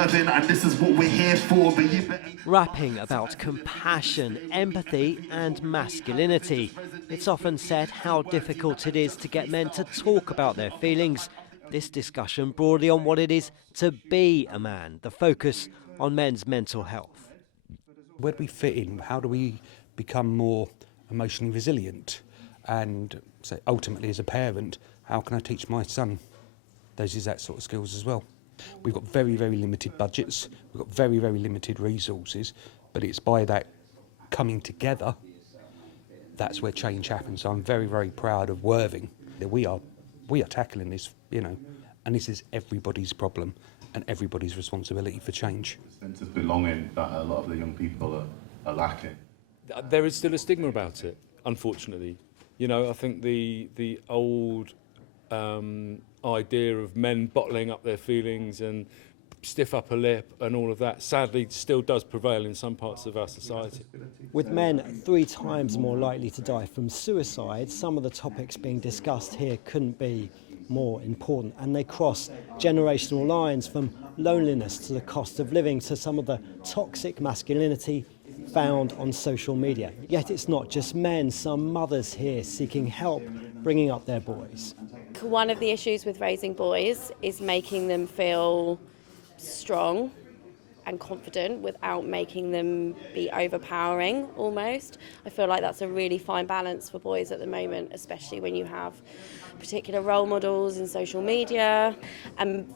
And this is what we're here for. Rapping about compassion, empathy and masculinity. It's often said how difficult it is to get men to talk about their feelings. This discussion broadly on what it is to be a man, the focus on men's mental health. Where do we fit in? How do we become more emotionally resilient? And so ultimately as a parent, how can I teach my son those exact sort of skills as well? We've got very, very limited budgets, we've got very, very limited resources, but it's by that coming together, that's where change happens. So I'm very, very proud of Worthing that we are tackling this, and this is everybody's problem and everybody's responsibility for change. The sense of belonging that a lot of the young people are lacking. There is still a stigma about it, unfortunately. I think the old idea of men bottling up their feelings and stiff upper lip and all of that sadly still does prevail in some parts of our society. With men 3 times more likely to die from suicide, some of the topics being discussed here couldn't be more important, and they cross generational lines, from loneliness to the cost of living to some of the toxic masculinity found on social media. Yet it's not just men, some mothers here seeking help bringing up their boys. One of the issues with raising boys is making them feel strong and confident without making them be overpowering almost. I feel like that's a really fine balance for boys at the moment, especially when you have particular role models in social media and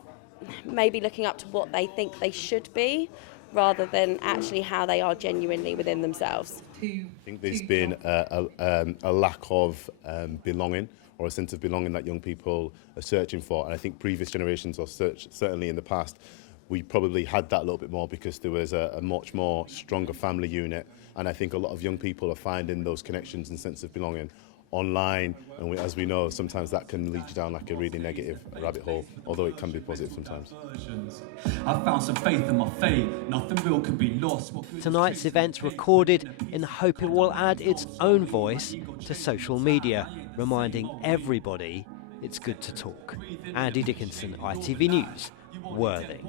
maybe looking up to what they think they should be rather than actually how they are genuinely within themselves. I think there's been a lack of belonging, or a sense of belonging that young people are searching for. And I think previous generations, or certainly in the past, we probably had that a little bit more because there was a much more stronger family unit. And I think a lot of young people are finding those connections and sense of belonging online. And as we know, sometimes that can lead you down like a really negative rabbit hole, although it can be positive sometimes. I found some faith in my fate, nothing real could be lost. Tonight's event's recorded in the hope it will add its own voice to social media, reminding everybody it's good to talk. Andy Dickinson, ITV News, Worthing.